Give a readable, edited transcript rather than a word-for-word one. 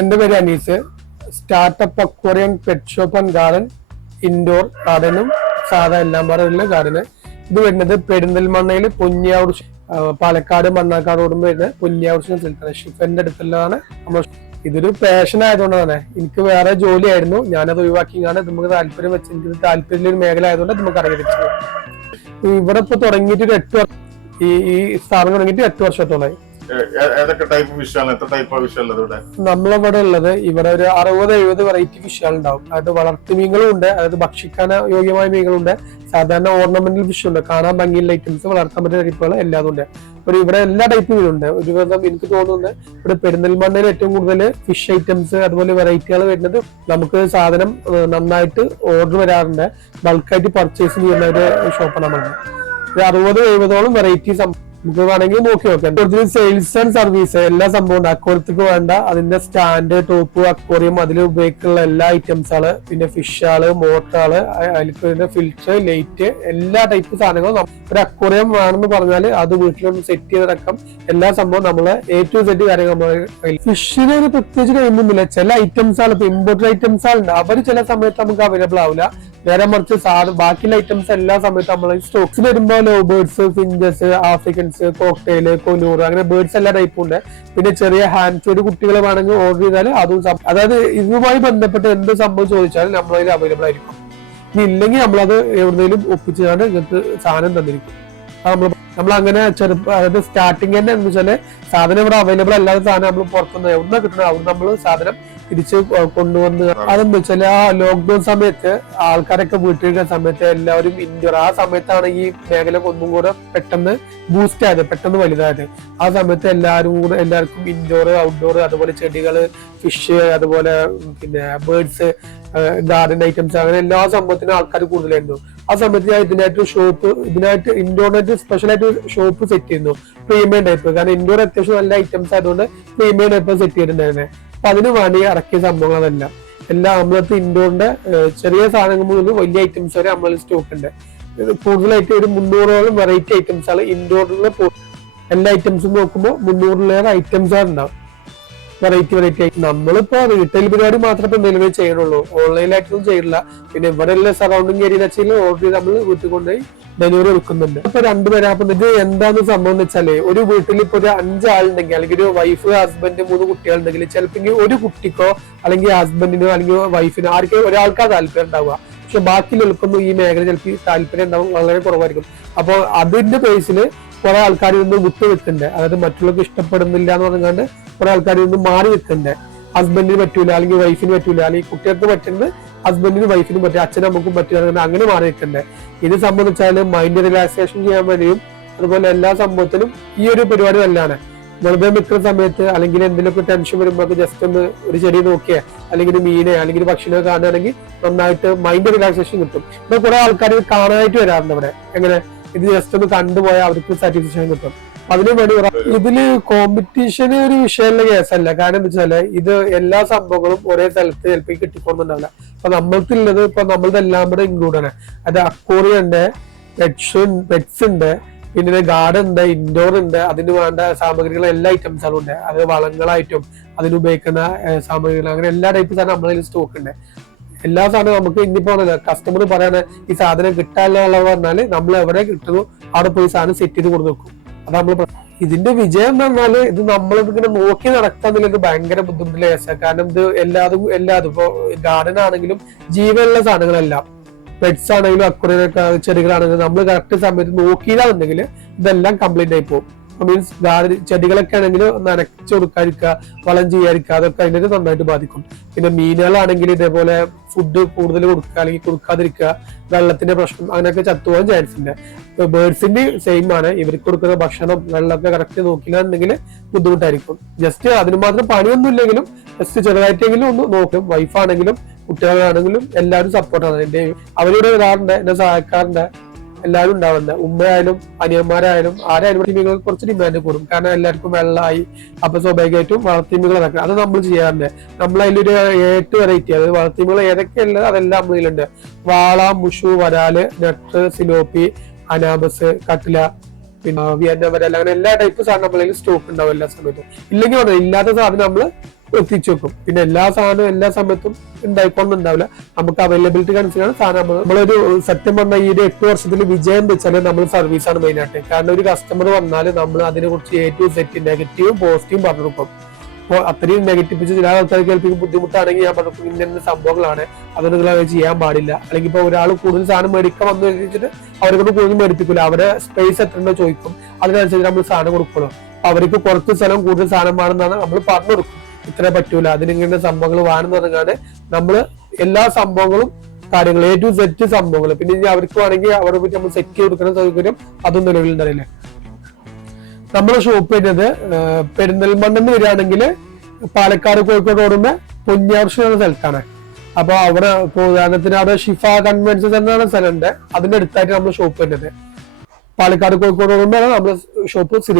എന്റെ പേര് Anees. Startup aquarium pet shop and garden, indoor ഗാർഡനും സാധാ എല്ലാം പാടുള്ള ഗാർഡന്. ഇത് വരുന്നത് പെരിന്തൽമണ്ണയിൽ പൊന്നിയാവൂർ, പാലക്കാട് മണ്ണാക്കാട് ഓടുമ്പോ വരുന്നത് പൊന്നിയാവൂർ സ്ഥലത്താണ്. ഷിഫന്റെ അടുത്തുള്ളതാണ് നമ്മൾ. ഇതൊരു പാഷൻ ആയതുകൊണ്ടാണ്. എനിക്ക് വേറെ ജോലിയായിരുന്നു, ഞാനത് ഒഴിവാക്കിയാണ് നമുക്ക് താല്പര്യം വെച്ച്, എനിക്ക് താല്പര്യമുള്ള ഒരു മേഖല ആയതുകൊണ്ട് നമുക്ക് അറിയിച്ചത്. ഇവിടെ ഇപ്പൊ തുടങ്ങിയിട്ട് ഒരു 8 വർഷം, ഈ സ്ഥാപനം തുടങ്ങിയിട്ട് 8 വർഷത്തോളായി. നമ്മളിവിടെ ഉള്ളത് ഇവിടെ ഒരു 60-70 വെറൈറ്റി ഫിഷുകൾ ഉണ്ടാവും. അതായത് വളർത്തു മീനുകളും ഉണ്ട്, അതായത് ഭക്ഷിക്കാൻ യോഗ്യമായ മീനുകളുണ്ട്, സാധാരണ ഓർണമെന്റൽ ഫിഷ് ഉണ്ട്, കാണാൻ ഭംഗിയുള്ള ഐറ്റംസ്, വളർത്താൻ പറ്റുന്ന ടൈപ്പുകൾ എല്ലാതും ഉണ്ട്. ഇവിടെ എല്ലാ ടൈപ്പ് മീനുണ്ട്. ഒരുവിധം എനിക്ക് തോന്നുന്നത് ഇവിടെ പെരിന്തൽമണ്ണയിൽ ഏറ്റവും കൂടുതൽ ഫിഷ് ഐറ്റംസ് അതുപോലെ വെറൈറ്റികൾ വരുന്നത്. നമുക്ക് സാധനം നന്നായിട്ട് ഓർഡർ വരാറുണ്ട്, ബൾക്കായിട്ട് പർച്ചേസ് ചെയ്യുന്ന ഒരു ഷോപ്പാണ് നമ്മളുടെ. ഒരു 60-70ഓളം വെറൈറ്റീസ് നമുക്ക് വേണമെങ്കിൽ നോക്കി നോക്കാം. കൂടുതൽ സെയിൽസ് ആൻഡ് സർവീസ് എല്ലാ സംഭവം ഉണ്ട്. അക്വേറിയത്തിക്ക് വേണ്ട അതിന്റെ സ്റ്റാൻഡ്, ടോപ്പ്, അക്വേറിയം, അതിൽ ഉപയോഗിക്കുന്ന എല്ലാ ഐറ്റംസുകള്, പിന്നെ ഫിഷാള്, മോട്ടാള്, അതിൽ ഫിൽറ്റർ, ലൈറ്റ്, എല്ലാ ടൈപ്പ് സാധനങ്ങളും. ഒരു അക്വേറിയം വേണമെന്ന് പറഞ്ഞാല് അത് വീട്ടിലൊന്ന് സെറ്റ് ചെയ്തടക്കം എല്ലാ സംഭവം നമ്മള് A to Z കാര്യങ്ങൾ നമ്മള്. ഫിഷിന് ഒരു പ്രത്യേകിച്ച് കഴിയുന്നില്ല. ചില ഐറ്റംസ് ആണ്, ഇപ്പൊ ഇമ്പോർട്ടഡ് ഐറ്റംസ് ആണ്, അവർ ചില സമയത്ത് നമുക്ക് അവൈലബിൾ ആവില്ല. നേരെ മറിച്ച് ബാക്കിയുള്ള ഐറ്റംസ് എല്ലാ സമയത്തും നമ്മൾ സ്റ്റോക്സിൽ വരുമ്പോ love birds, finches, Africans, cockatiel, കൊലൂർ, അങ്ങനെ ബേർഡ്സ് എല്ലാ ടൈപ്പും ഉണ്ട്. പിന്നെ ചെറിയ ഹാൻഡ് ഫീഡ് കുട്ടികൾ വേണമെങ്കിൽ ഓർഡർ ചെയ്താൽ അതും, അതായത് ഇതുമായി ബന്ധപ്പെട്ട് എന്ത് സംഭവം ചോദിച്ചാലും നമ്മളതിൽ അവൈലബിൾ ആയിരിക്കും. ഇനി ഇല്ലെങ്കിൽ നമ്മളത് എവിടെയെങ്കിലും ഒപ്പിച്ചാണ് നിങ്ങൾക്ക് സാധനം തന്നിരിക്കും. നമ്മൾ അങ്ങനെ അതായത് സ്റ്റാർട്ടിങ് തന്നെ എന്ന് വെച്ചാല് സാധനം ഇവിടെ അവൈലബിൾ അല്ലാത്ത സാധനം നമ്മൾ പുറത്തുനിന്ന് എവിടെ കിട്ടണം അവിടെ നമ്മൾ സാധനം തിരിച്ച് കൊണ്ടുവന്ന്. അതെന്ന് വെച്ചാൽ ആ ലോക്ക്ഡൌൺ സമയത്ത് ആൾക്കാരൊക്കെ വീട്ടിലിരിക്കുന്ന സമയത്ത് എല്ലാവരും ഇൻഡോർ, ആ സമയത്താണ് ഈ മേഖല ഒന്നും കൂടെ പെട്ടെന്ന് ബൂസ്റ്റ് ആയത്, പെട്ടെന്ന് വലുതായത്. ആ സമയത്ത് എല്ലാവർക്കും ഇൻഡോർ, ഔട്ട്ഡോർ, അതുപോലെ ചെടികള്, ഫിഷ്, അതുപോലെ പിന്നെ ബേർഡ്സ്, ഗാർഡൻ ഐറ്റംസ്, അങ്ങനെ എല്ലാ സംഭവത്തിനും ആൾക്കാർ കൂടുതലായിരുന്നു. ആ സമയത്ത് ഞാൻ ഇതിനായിട്ട് ഇൻഡോറിനായിട്ട് സ്പെഷ്യലായിട്ട് ഷോപ്പ് സെറ്റ് ചെയ്യുന്നു, പ്രീമിയം ടൈപ്പ്. കാരണം ഇൻഡോർ അത്യാവശ്യം നല്ല ഐറ്റംസ് ആയതുകൊണ്ട് പ്രീമിയം ടൈപ്പ് സെറ്റ് ചെയ്തിട്ടുണ്ടായിരുന്നെ. അപ്പൊ അതിന് വേണ്ടി ഇറക്കിയ സംഭവങ്ങളല്ല എല്ലാം നമ്മളടുത്ത്. ഇൻഡോറിന്റെ ചെറിയ സാധനങ്ങൾ മുതൽ വലിയ ഐറ്റംസ് വരെ നമ്മളിൽ സ്റ്റോക്ക് ഉണ്ട്. കൂടുതലായിട്ട് ഒരു 300ഓളം വെറൈറ്റി ഐറ്റംസ് ആണ് ഇൻഡോറിലെ. എല്ലാ ഐറ്റംസും നോക്കുമ്പോൾ 300ലേറെ ഐറ്റംസ് ആണ് ഉണ്ടാവും, വെറൈറ്റി ആയിട്ട്. നമ്മളിപ്പോ റീറ്റെയിൽ പരിപാടി മാത്രമേ ഇപ്പൊ നിലവിൽ ചെയ്യണുള്ളൂ, ഓൺലൈനായിട്ടൊന്നും ചെയ്യില്ല. പിന്നെ ഇവിടെ ഉള്ള സറൗണ്ടിങ് ഏരിയ വെച്ചാൽ ഓർഡർ ചെയ്ത് നമ്മൾ വീട്ടിൽ കൊണ്ടുപോയി ഡെലിവറി എടുക്കുന്നുണ്ട്. ഇപ്പൊ 2 പേരാ. അപ്പൊ ഇത് എന്താന്ന് സംഭവം എന്ന് വെച്ചാല്, ഒരു വീട്ടിൽ ഇപ്പൊ ഒരു 5 ആളുണ്ടെങ്കിൽ, അല്ലെങ്കിൽ ഒരു വൈഫ്, ഹസ്ബൻഡ്, 3 കുട്ടികളുണ്ടെങ്കിൽ ചിലപ്പോൾ ഒരു കുട്ടിക്കോ അല്ലെങ്കിൽ ഹസ്ബൻഡിനോ അല്ലെങ്കിൽ വൈഫിനോ ആർക്കും ഒരാൾക്കാ താല്പര്യം ഉണ്ടാവുക. പക്ഷെ ബാക്കിയുള്ളവർക്കൊന്നും ഈ മേഖല ചിലപ്പോൾ താല്പര്യം ഉണ്ടാവും വളരെ കുറവായിരിക്കും. അപ്പൊ അതിന്റെ ബേസിൽ കുറെ ആൾക്കാർ നിന്ന് വിട്ടു നിൽക്കണ്ടേ, അതായത് മറ്റുള്ളവർക്ക് ഇഷ്ടപ്പെടുന്നില്ല എന്ന് പറഞ്ഞാണ്ട് കുറെ ആൾക്കാർ നിന്ന് മാറി നിൽക്കണ്ടേ. ഹസ്ബൻഡിന് പറ്റൂല, അല്ലെങ്കിൽ വൈഫിന് പറ്റൂല, അല്ലെങ്കിൽ കുട്ടികൾക്ക് പറ്റുന്നത് ഹസ്ബൻഡിന് വൈഫിനും പറ്റും, അച്ഛനമ്മക്കും പറ്റില്ല, അങ്ങനെ മാറി നിൽക്കണ്ടേ. ഇത് സംബന്ധിച്ചാല് മൈൻഡ് റിലാക്സേഷൻ ചെയ്യാൻ വേണ്ടിയും അതുപോലെ എല്ലാ സംഭവത്തിനും ഈ ഒരു പരിപാടി നല്ലതാണ്. വെറുതെ നിൽക്കുന്ന സമയത്ത് അല്ലെങ്കിൽ എന്തെങ്കിലുമൊക്കെ ടെൻഷൻ വരുമ്പോൾ ജസ്റ്റ് ഒന്ന് ഒരു ചെടി നോക്കിയേ, അല്ലെങ്കിൽ മീനെ അല്ലെങ്കിൽ ഭക്ഷണം കാണുകയാണെങ്കിൽ നന്നായിട്ട് മൈൻഡ് റിലാക്സേഷൻ കിട്ടും. ഇപ്പൊ കുറെ ആൾക്കാർ കാണാനായിട്ട് വരാറുണ്ട് ഇവിടെ. എങ്ങനെ ഇത് ജസ്റ്റ് ഒന്ന് കണ്ടുപോയാൽ അവർക്ക് സാറ്റിസ്ഫാക്ഷൻ കിട്ടും. അതിനു വേണ്ടി ഇതില് കോമ്പറ്റീഷന് ഒരു വിഷയമുള്ള കേസല്ല. കാരണം എന്താ വെച്ചാല് ഇത് എല്ലാ സംഭവങ്ങളും ഒരേ സ്ഥലത്ത് ചിലപ്പോൾ കിട്ടിക്കൊണ്ടുണ്ടാവില്ല. അപ്പൊ നമ്മൾക്കുള്ളത് ഇപ്പൊ നമ്മളുടെ എല്ലാം കൂടെ ഇൻക്ലൂഡ് ആണ്. അത് അക്വേറിയം ഉണ്ട്, പെറ്റ്സ് ഉണ്ട്, പിന്നെ ഗാർഡൻ ഉണ്ട്, ഇൻഡോർ ഉണ്ട്, അതിന് വേണ്ട സാമഗ്രികൾ എല്ലാ ഐറ്റംസുകളും ഉണ്ട്. അത് വളങ്ങളായിട്ടും അതിനുപയോഗിക്കുന്ന സാമഗ്രികൾ, അങ്ങനെ എല്ലാ ടൈപ്പ് സാധനം നമ്മളതിൽ സ്റ്റോക്ക് ഉണ്ട്. എല്ലാ സാധനവും നമുക്ക് ഇനിയിപ്പോ കസ്റ്റമർ പറയാണ് ഈ സാധനം കിട്ടാനുള്ള പറഞ്ഞാല് നമ്മൾ എവിടെ കിട്ടുന്നു അവിടെ പോയി സാധനം സെറ്റ് ചെയ്ത് കൊടുത്തു വെക്കും. അത് നമ്മൾ ഇതിന്റെ വിജയം എന്ന് പറഞ്ഞാല് ഇത് നമ്മളിങ്ങനെ നോക്കി നടക്കാന്നുള്ളത് ഭയങ്കര ബുദ്ധിമുട്ടുള്ള കേസാണ്. കാരണം ഇത് എല്ലാതും ഇപ്പൊ ഗാർഡൻ ആണെങ്കിലും ജീവനുള്ള സാധനങ്ങളെല്ലാം, പെറ്റ്സ് ആണെങ്കിലും അക്വേറിയം ചെടികളാണെങ്കിലും നമ്മൾ കറക്റ്റ് സമയത്ത് നോക്കിയില്ലാന്നുണ്ടെങ്കിൽ ഇതെല്ലാം കംപ്ലീറ്റ് ആയി പോകും. മീൻസ് ചെടികളൊക്കെ ആണെങ്കിൽ നനച്ചു കൊടുക്കാതിരിക്കുക, വളം ചെയ്യാതിരിക്കുക, അതൊക്കെ അതിനെ നന്നായിട്ട് ബാധിക്കും. പിന്നെ മീനുകളാണെങ്കിൽ ഇതേപോലെ ഫുഡ് കൂടുതൽ കൊടുക്കുക അല്ലെങ്കിൽ കൊടുക്കാതിരിക്കുക, വെള്ളത്തിന്റെ പ്രശ്നം, അങ്ങനെയൊക്കെ ചത്തുപോകാൻ ചാൻസ് ഉണ്ട്. ബേർഡ്സിന്റെ സെയിം ആണ്. ഇവർക്ക് കൊടുക്കുന്ന ഭക്ഷണം വെള്ളമൊക്കെ കറക്റ്റ് നോക്കിയില്ലാന്നുണ്ടെങ്കിൽ ബുദ്ധിമുട്ടായിരിക്കും. ജസ്റ്റ് അതിന് മാത്രം പണിയൊന്നും ഇല്ലെങ്കിലും ജസ്റ്റ് ചെറുതായിട്ടെങ്കിലും ഒന്ന് നോക്കും. വൈഫാണെങ്കിലും കുട്ടികളാണെങ്കിലും എല്ലാവരും സപ്പോർട്ടാണ്. അവരുടെ വരാറുണ്ട്, എന്നെ സഹായിക്കാറുണ്ട്, എല്ലാവരും ഉണ്ടാവുന്നത്. ഉമ്മയായാലും അനിയന്മാരായാലും ആരായാലും ടീമുകൾക്ക് കുറച്ച് ഡിമാൻഡ് കൂടും. കാരണം എല്ലാവർക്കും വെള്ളമായി, അപ്പൊ സ്വാഭാവികമായിട്ടും വളർത്തീമുകൾ ഇറക്കണം. അത് നമ്മൾ ചെയ്യാറുണ്ട്. നമ്മൾ അതിലൊരു 8 വെറൈറ്റി, അതായത് വളർത്തീമുകൾ ഏതൊക്കെയുള്ളത് അതെല്ലാം നമ്മളിലുണ്ട്. വാള, മുഷു, വരാല്, നട്ട്, സിലോപ്പി, അനാബസ്, കട്ടില, പിന്നെ വിയറ്റ്നാം വരാല്, അങ്ങനെ എല്ലാ ടൈപ്പ് സാധനം നമ്മളിൽ സ്റ്റോക്ക് ഉണ്ടാവും എല്ലാ സമയത്തും. ഇല്ലെങ്കിൽ ഇല്ലാത്ത സാധനം നമ്മൾ എത്തിച്ചു വെക്കും. പിന്നെ എല്ലാ സാധനവും എല്ലാ സമയത്തും ഉണ്ടായിക്കൊണ്ടുണ്ടാവില്ല. നമുക്ക് അവൈലബിലിറ്റി അനുസരിച്ചാണ് സാധനം. നമ്മളൊരു സത്യം പറഞ്ഞാൽ ഈ ഒരു 8 വർഷത്തിൽ വിജയം വെച്ചാൽ നമ്മൾ സർവീസാണ് മെയിൻ ആയിട്ട്. കാരണം ഒരു കസ്റ്റമർ വന്നാൽ നമ്മൾ അതിനെ കുറിച്ച് A to Z നെഗറ്റീവും പോസിറ്റീവും പറഞ്ഞു കൊടുക്കും. അപ്പോൾ അത്രയും നെഗറ്റീവ് ചില ആൾക്കാർ കേൾപ്പിക്കും ബുദ്ധിമുട്ടാണെങ്കിൽ ഞാൻ പറഞ്ഞു ഇന്ന സംഭവങ്ങളാണ്, അതൊന്നും നിങ്ങൾ ചെയ്യാൻ പാടില്ല. അല്ലെങ്കിൽ ഇപ്പൊ ഒരാൾ കൂടുതൽ സാധനം മേടിക്കാൻ വന്നു കഴിഞ്ഞിട്ട് അവരെ കൊണ്ട് കൂടുതൽ മേടിപ്പിക്കില്ല. അവരെ സ്പേസ് എത്രണ്ടോ ചോദിക്കും, അതിനനുസരിച്ച് നമ്മൾ സാധനം കൊടുക്കുള്ളൂ. അവർക്ക് കുറച്ച് സ്ഥലം കൂടുതൽ സാധനം വേണമെന്നാണ് നമ്മൾ പറഞ്ഞു കൊടുക്കും. ഇത്ര പറ്റൂല, അതിനിങ്ങനെ സംഭവങ്ങൾ വേണമെന്ന് പറഞ്ഞാൽ നമ്മള് എല്ലാ സംഭവങ്ങളും കാര്യങ്ങൾ A to Z സംഭവങ്ങൾ. പിന്നെ ഇനി അവർക്ക് വേണമെങ്കിൽ അവരെ പറ്റി നമ്മൾ സെറ്റ് ചെയ്ത് കൊടുക്കുന്ന സൗകര്യം അതും നിലവിലുണ്ടല്ലേ. നമ്മളെ ഷോപ്പ് വരുന്നത് പെരിന്തൽമണ്ണെന്ന് വരികയാണെങ്കിൽ പാലക്കാട് കോഴിക്കോട് ഓടുമ്പോ പൊന്നിയാർശി എന്ന സ്ഥലത്താണ്. അപ്പൊ അവിടെ ഉദാഹരണത്തിന് അവിടെ ഷിഫ കൺവെൻഷൻ സെന്റർ എന്ന സ്ഥലമുണ്ട്, അതിന്റെ അടുത്തായിട്ട് നമ്മൾ ഷോപ്പ് വരുന്നത്. പാലക്കാട് കോഴിക്കോട് ഓടുമ്പോഴാണ് നമ്മുടെ ഷോപ്പ് സ്ഥിതി.